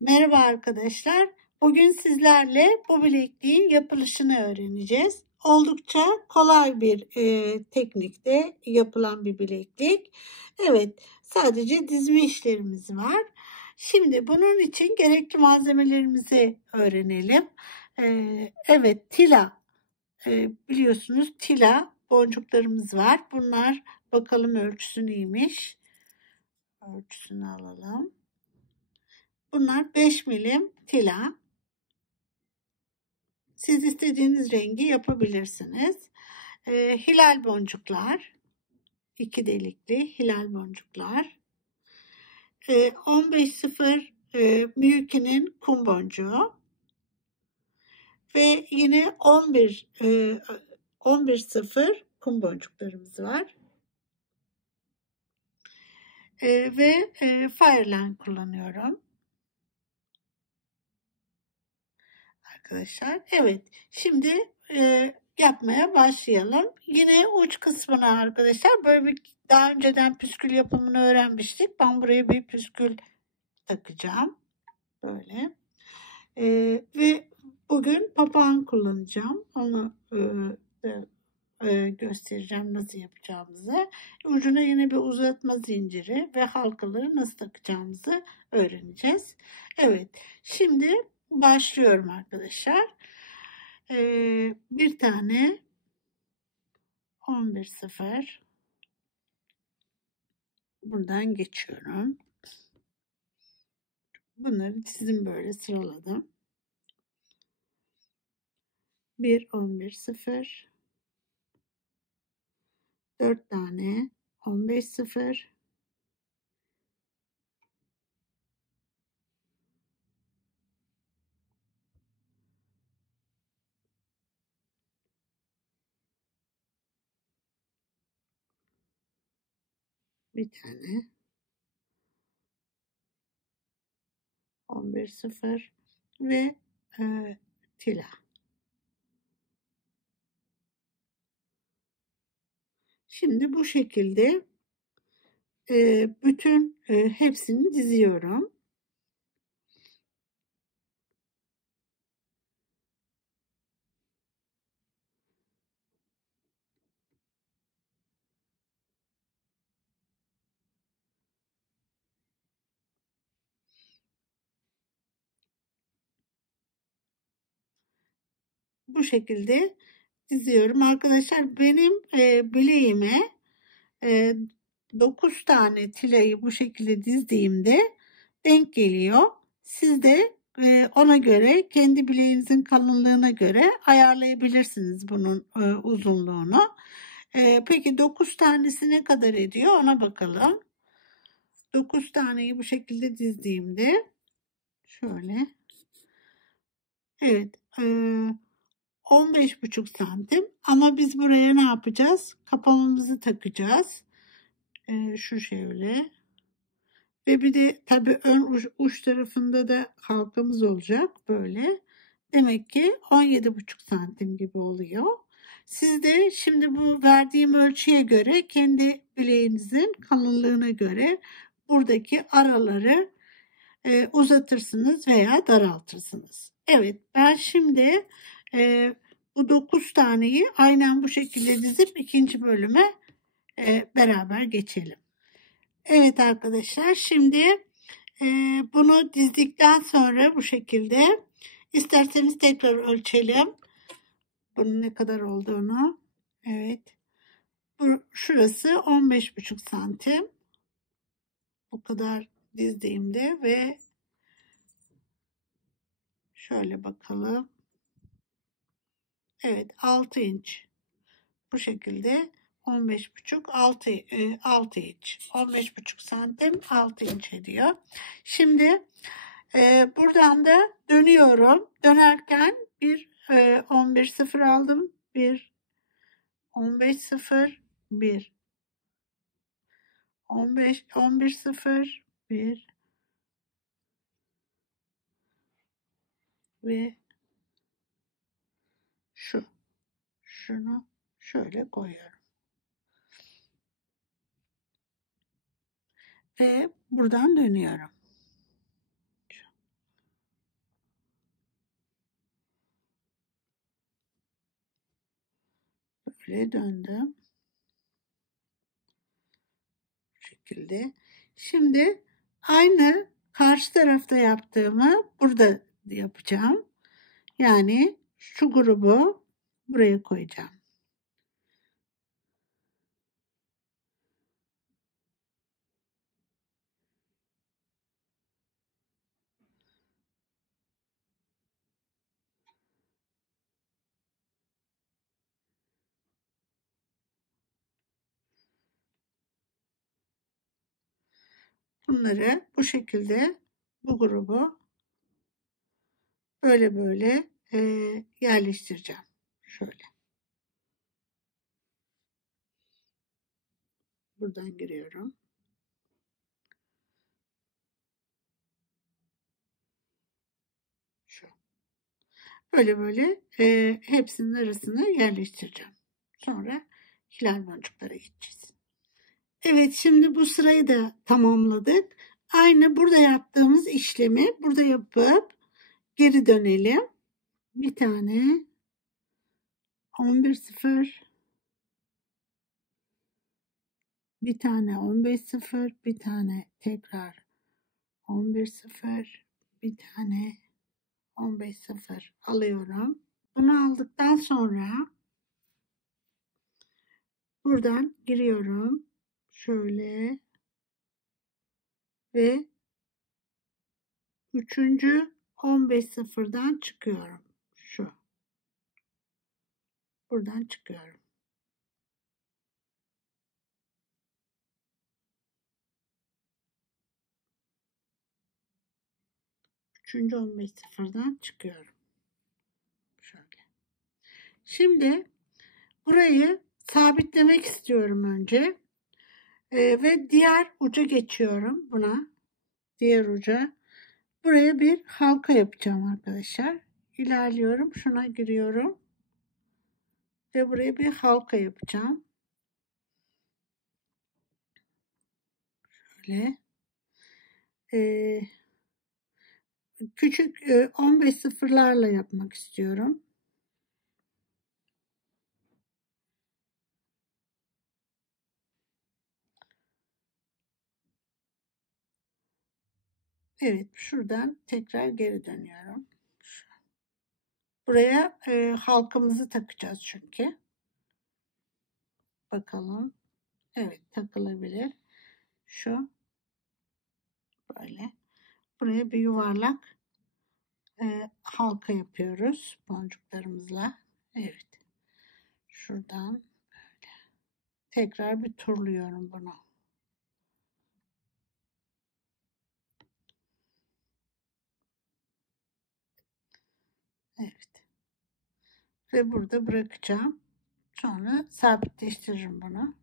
Merhaba arkadaşlar. Bugün sizlerle bu bilekliğin yapılışını öğreneceğiz. Oldukça kolay bir teknikte yapılan bir bileklik. Evet, sadece dizme işlerimiz var. Şimdi bunun için gerekli malzemelerimizi öğrenelim. Evet, tila. Biliyorsunuz tila boncuklarımız var. Bunlar bakalım ölçüsü neymiş. Ölçüsünü alalım. Bunlar 5 milim tila. Siz istediğiniz rengi yapabilirsiniz. Hilal boncuklar. 2 delikli hilal boncuklar. 15.0 Miyuki'nin kum boncuğu. Ve yine 11.0 kum boncuklarımız var. Ve Fireline kullanıyorum. Arkadaşlar. Evet. Şimdi yapmaya başlayalım. Yine uç kısmına arkadaşlar böyle bir daha önceden püskül yapımını öğrenmiştik. Ben buraya bir püskül takacağım. Böyle. Ve bugün papağan kullanacağım. Onu göstereceğim nasıl yapacağımızı. Ucuna yine bir uzatma zinciri ve halkaları nasıl takacağımızı öğreneceğiz. Evet. Şimdi başlıyorum arkadaşlar. Bir tane 11.0 buradan geçiyorum. Bunları çizim böyle sıraladım. 1 11.0 4 tane 15.0 bir tane 11.0 ve tila. Şimdi bu şekilde bütün hepsini diziyorum. Bu şekilde diziyorum. Arkadaşlar benim bileğime 9 tane tilayı bu şekilde dizdiğimde denk geliyor. Siz de ona göre kendi bileğinizin kalınlığına göre ayarlayabilirsiniz bunun uzunluğunu. Peki 9 tanesi ne kadar ediyor ona bakalım. 9 taneyi bu şekilde dizdiğimde şöyle evet 15,5 santim ama biz buraya ne yapacağız? Kapamamızı takacağız. Şu şöyle. Ve bir de tabii ön uç tarafında da halkamız olacak böyle. Demek ki 17,5 santim gibi oluyor. Siz de şimdi bu verdiğim ölçüye göre kendi bileğinizin kalınlığına göre buradaki araları uzatırsınız veya daraltırsınız. Evet ben şimdi bu 9 taneyi aynen bu şekilde dizip ikinci bölüme beraber geçelim. Evet arkadaşlar şimdi bunu dizdikten sonra bu şekilde isterseniz tekrar ölçelim. Bunun ne kadar olduğunu. Evet. Şurası 15,5 santim. Bu kadar dizdiğimde ve şöyle bakalım. Evet 6 inç. Bu şekilde 15,5 6 inç. 15,5 santim 6 inç ediyor. Şimdi buradan da dönüyorum. Dönerken bir 11.0 aldım. Bir 15.0 bir 11.0 bir ve şunu şöyle koyuyorum. Ve buradan dönüyorum. Şöyle döndüm. Bu şekilde. Şimdi aynı karşı tarafta yaptığımı burada yapacağım. Yani şu grubu buraya koyacağım. Bunları bu şekilde, bu grubu böyle böyle yerleştireceğim. Şöyle. Buradan giriyorum. Şu. Böyle böyle hepsinin arasına yerleştireceğim. Sonra hilal boncuklara geçeceğiz. Evet, şimdi bu sırayı da tamamladık. Aynı burada yaptığımız işlemi burada yapıp geri dönelim. Bir tane 11 0, bir tane 15 0, bir tane tekrar 11 0, bir tane 15 0 alıyorum. Bunu aldıktan sonra buradan giriyorum. Şöyle ve 3. 15 sıfırdan çıkıyorum. Şu. Buradan çıkıyorum. 3. 15 sıfırdan çıkıyorum. Şöyle. Şimdi burayı sabitlemek istiyorum önce. Ve diğer uca geçiyorum buna. Diğer uca. Buraya bir halka yapacağım arkadaşlar. İlerliyorum. Şuna giriyorum. Ve buraya bir halka yapacağım. Şöyle. Küçük 15 sıfırlarla yapmak istiyorum. Evet, şuradan tekrar geri dönüyorum. Buraya halkamızı takacağız çünkü. Bakalım. Evet, takılabilir. Şu böyle. Buraya bir yuvarlak halka yapıyoruz boncuklarımızla. Evet. Şuradan böyle. Tekrar bir turluyorum bunu. Evet. Ve burada bırakacağım. Sonra sabitleştiririm bunu.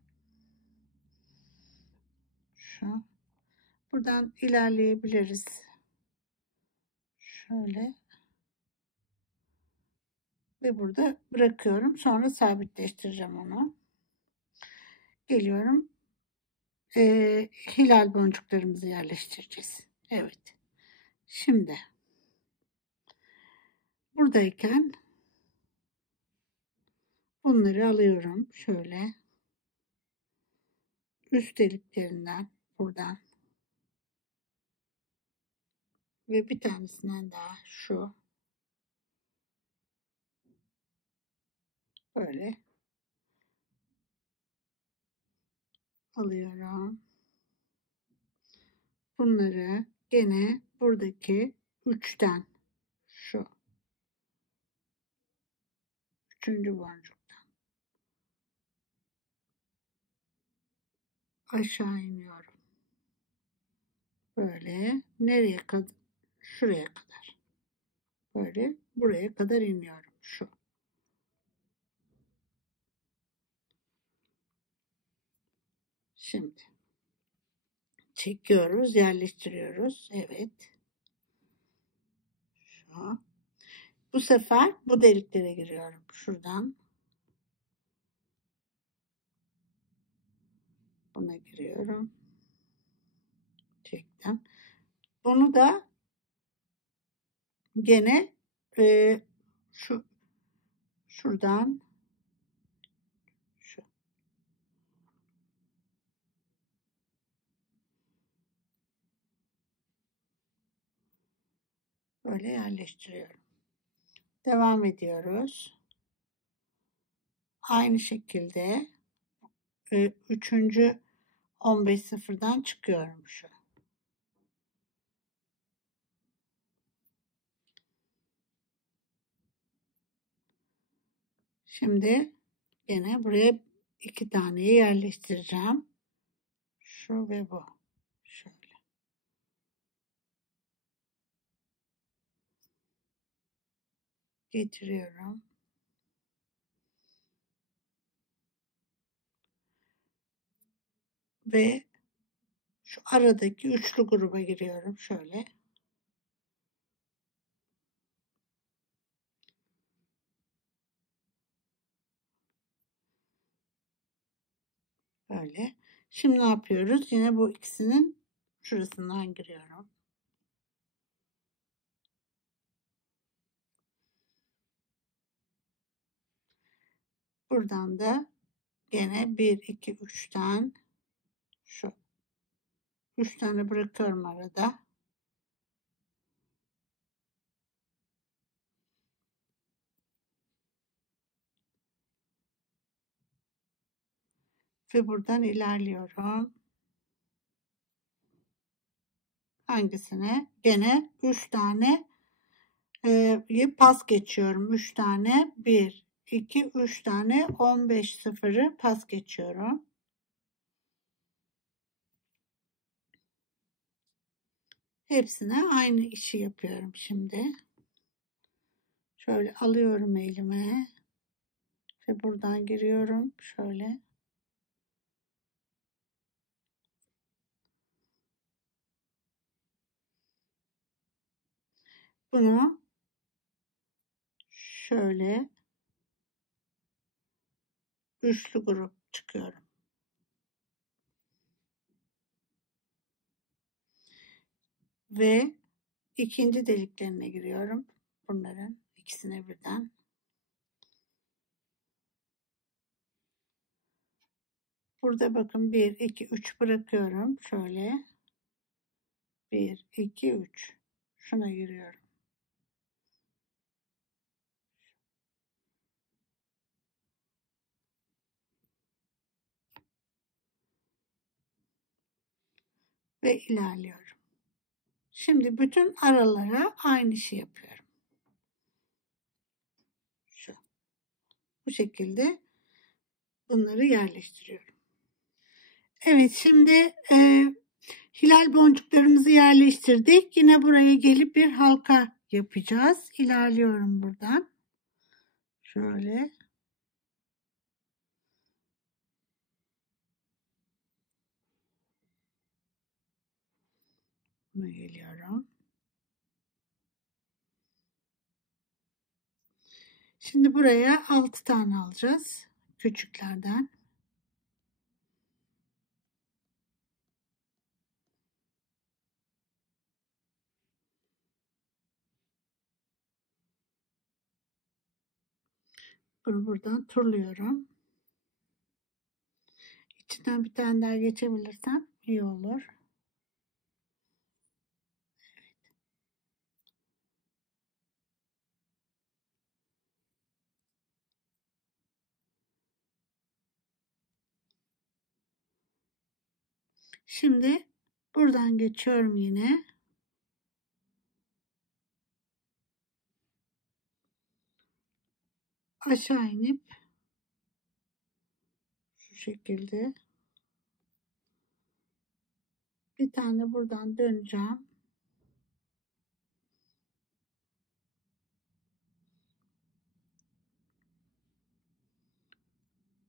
Şu. Buradan ilerleyebiliriz. Şöyle. Ve burada bırakıyorum. Sonra sabitleştireceğim onu. Geliyorum. Hilal boncuklarımızı yerleştireceğiz. Evet. Şimdi buradayken bunları alıyorum. Şöyle. Üst deliklerinden buradan. Ve bir tanesinden daha şu. Böyle alıyorum. Bunları gene buradaki 3'ten şu 3. boncuktan aşağı iniyorum. Böyle nereye kadar? Şuraya kadar. Böyle buraya kadar iniyorum. Şu. Şimdi çekiyoruz, yerleştiriyoruz. Evet. Şu. Bu sefer bu deliklere giriyorum. Şuradan. Buna giriyorum. Çektim. Bunu da gene şuradan Böyle yerleştiriyorum. Devam ediyoruz. Aynı şekilde 3. 15 sıfırdan çıkıyorum şu. Şimdi yine buraya 2 taneyi yerleştireceğim. Şu ve bu. Şöyle. Getiriyorum. Ve şu aradaki üçlü gruba giriyorum. Şöyle. Böyle. Şimdi ne yapıyoruz? Yine bu ikisinin şurasından giriyorum. Buradan da gene 1, 2, 3'ten şu 3 tane bırakıyorum arada. Ve buradan ilerliyorum. Hangisine? Gene 3 tane pas geçiyorum. 3 tane 1, 2, 3 tane 15 sıfırı pas geçiyorum. Hepsine aynı işi yapıyorum şimdi. Şöyle alıyorum elime ve buradan giriyorum. Şöyle. Bunu şöyle üçlü grup çıkıyorum. Ve ikinci deliklerine giriyorum. Bunların ikisine birden. Burada bakın 1, 2, 3 bırakıyorum. Şöyle 1, 2, 3. Şuna giriyorum. Ve ilerliyorum. Şimdi bütün aralara aynı şey yapıyorum. Şu. Bu şekilde bunları yerleştiriyorum. Evet, şimdi hilal boncuklarımızı yerleştirdik. Yine buraya gelip bir halka yapacağız. İlerliyorum buradan. Şöyle. Buna geliyorum. Şimdi buraya 6 tane alacağız. Küçüklerden. Bunu buradan turluyorum. İçinden bir tane daha geçebilirsem iyi olur. Şimdi buradan geçiyorum yine. Aşağı inip şu şekilde bir tane buradan döneceğim.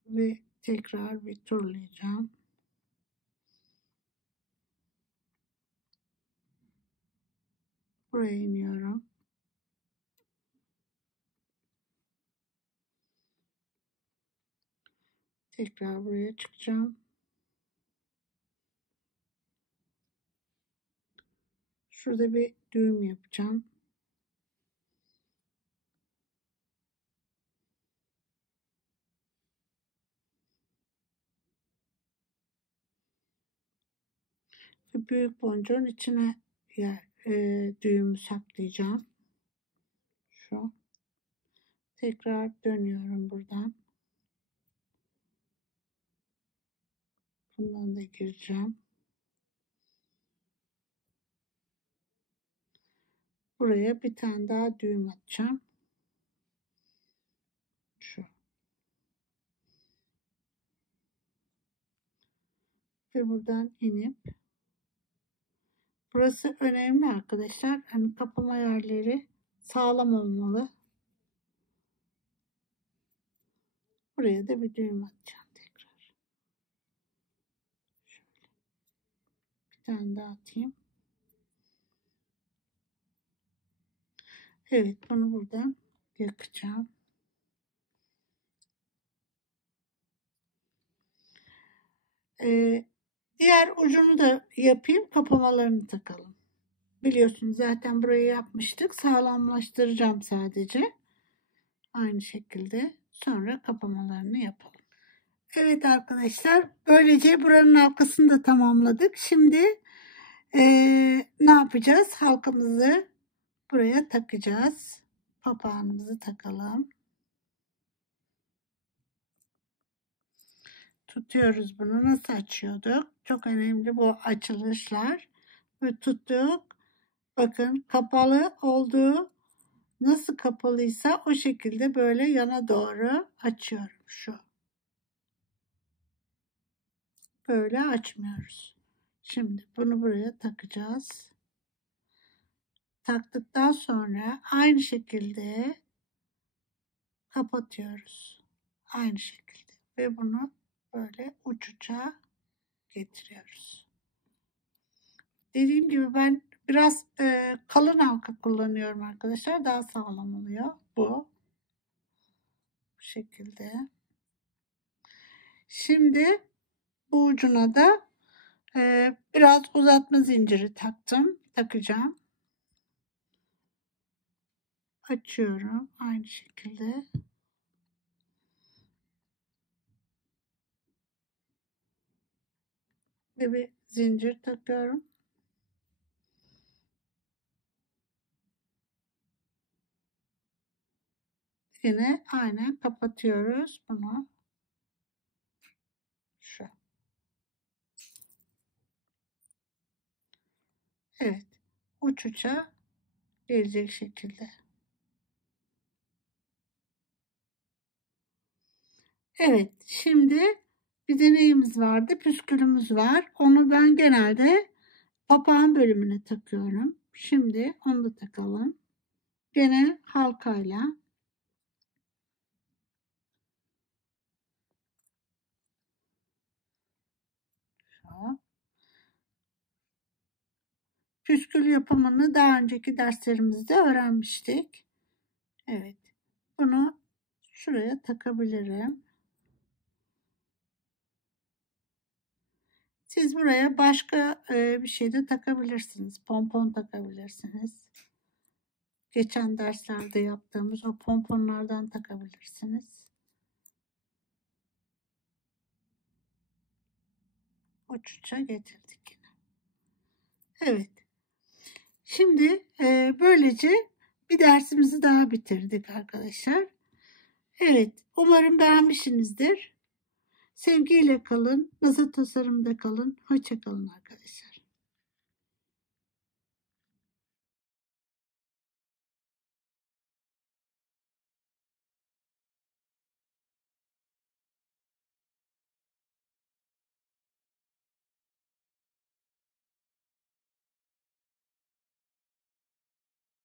Ve tekrar bir turlayacağım. Buraya iniyorum. Tekrar buraya çıkacağım. Şurada bir düğüm yapacağım. Ve büyük boncuğun içine düğümü saklayacağım. Şu. Tekrar dönüyorum buradan. Bundan da gireceğim. Buraya bir tane daha düğüm atacağım. Şu. Ve buradan inip, burası önemli arkadaşlar. Hani kapama yerleri sağlam olmalı. Buraya da bir düğüm atacağım tekrar. Şöyle. Bir tane daha atayım. Evet, bunu buradan yakacağım. Diğer ucunu da yapayım, kapamalarını takalım. Biliyorsunuz zaten burayı yapmıştık. Sağlamlaştıracağım sadece. Aynı şekilde sonra kapamalarını yapalım. Evet arkadaşlar, böylece buranın halkasını da tamamladık. Şimdi ne yapacağız? Halkamızı buraya takacağız. Papağanımızı takalım. Tutuyoruz bunu. Nasıl açıyorduk? Çok önemli bu açılışlar. Ve tuttuk. Bakın kapalı olduğu, nasıl kapalıysa o şekilde böyle yana doğru açıyorum. Şu. Böyle açmıyoruz. Şimdi bunu buraya takacağız. Taktıktan sonra aynı şekilde kapatıyoruz. Aynı şekilde. Ve bunu böyle uç getiriyoruz. Dediğim gibi ben biraz kalın halka kullanıyorum arkadaşlar. Daha sağlam oluyor bu. Bu şekilde. Şimdi bu ucuna da biraz uzatma zinciri takacağım. Açıyorum aynı şekilde. Ve bir zincir takıyorum. Yine aynen kapatıyoruz bunu. Şu. Evet. Uça gelecek şekilde. Evet. Şimdi bir deneyimiz vardı. Püskülümüz var. Onu ben genelde papağan bölümüne takıyorum. Şimdi onu da takalım. Gene halkayla. Şu. Püskül yapımını daha önceki derslerimizde öğrenmiştik. Evet. Bunu şuraya takabilirim. Siz buraya başka bir şey de takabilirsiniz. Pompon takabilirsiniz. Geçen derslerde yaptığımız o pomponlardan takabilirsiniz. Uçuşa getirdik yine. Evet. Şimdi böylece bir dersimizi daha bitirdik arkadaşlar. Evet. Umarım beğenmişsinizdir. Sevgiyle kalın. Nazı tasarımda kalın. Hoşça kalın arkadaşlar.